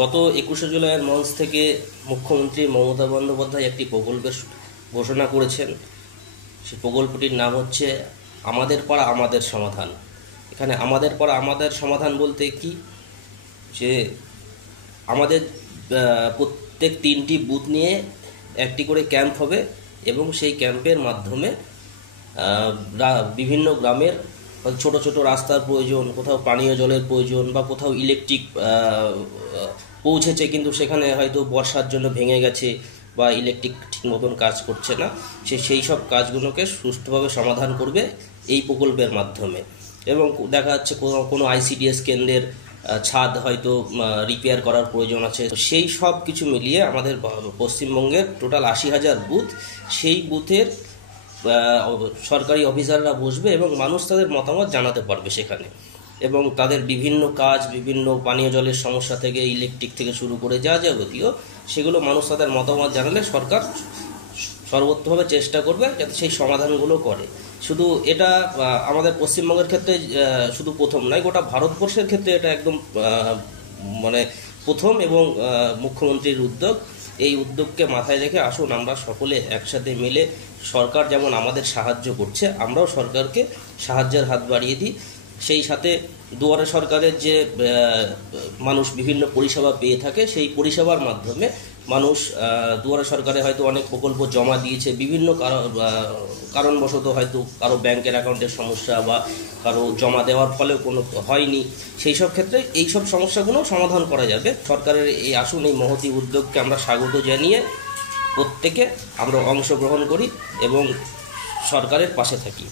গত 21শে জুলাইয়ের মঞ্চ থেকে মুখ্যমন্ত্রী মমতা বন্দ্যোপাধ্যায় একটি প্রকল্পের ঘোষণা করেছেন। সেই প্রকল্পটির নাম হচ্ছে আমাদের পাড়া আমাদের সমাধান। এখানে আমাদের পাড়া আমাদের সমাধান বলতে কি, যে আমাদের প্রত্যেক 3টি বুথ নিয়ে একটি করে ক্যাম্প হবে এবং সেই ক্যাম্পের মাধ্যমে বিভিন্ন গ্রামের ছোট ছোট রাস্তার প্রয়োজন, কোথাও পানীয় জলের প্রয়োজন, বা কোথাও ইলেকট্রিক পৌঁছেছে কিন্তু সেখানে হয়তো বর্ষার জন্য ভেঙে গেছে বা ইলেকট্রিক ঠিক মতন কাজ করছে না, সেই সব কাজগুলোকে সুষ্ঠুভাবে সমাধান করবে এই প্রকল্পের মাধ্যমে। এবং দেখা যাচ্ছে কোনো আইসিডিএস কেন্দ্রের ছাদ হয়তো রিপেয়ার করার প্রয়োজন আছে, সেই সব কিছু মিলিয়ে আমাদের পশ্চিমবঙ্গের টোটাল 80,000 বুথ, সেই বুথের সরকারি অফিসাররা বসবে এবং মানুষ তাদের মতামত জানাতে পারবে সেখানে। এবং তাদের বিভিন্ন কাজ, বিভিন্ন পানীয় জলের সমস্যা থেকে ইলেকট্রিক থেকে শুরু করে যা যাবতীয়, সেগুলো মানুষ তাদের মতামত জানালে সরকার সর্বোত্তভাবে চেষ্টা করবে যাতে সেই সমাধানগুলো করে। শুধু এটা আমাদের পশ্চিমবঙ্গের ক্ষেত্রে শুধু প্রথম নয়, গোটা ভারতবর্ষের ক্ষেত্রে এটা একদম মানে প্রথম এবং মুখ্যমন্ত্রীর উদ্যোগ। এই উদ্যোগকে মাথায় রেখে আসুন আমরা সকলে একসাথে মিলে, সরকার যেমন আমাদের সাহায্য করছে আমরাও সরকারকে সাহায্যের হাত বাড়িয়ে দিই। সেই সাথে দুয়ারে সরকারের যে মানুষ বিভিন্ন পরিষেবা পেয়ে থাকে, সেই পরিষেবার মাধ্যমে মানুষ দুয়ারে সরকারে হয়তো অনেক প্রকল্প জমা দিয়েছে, বিভিন্ন কারণবশত হয়তো কারো ব্যাংকের অ্যাকাউন্টের সমস্যা বা কারো জমা দেওয়ার ফলেও কোনো হয়নি, সেই সব ক্ষেত্রে এই সব সমস্যাগুলো সমাধান করা যাবে। সরকারের এই আসুন এই মহতী উদ্যোগকে আমরা স্বাগত জানিয়ে প্রত্যেকে আমরা অংশগ্রহণ করি এবং সরকারের পাশে থাকি।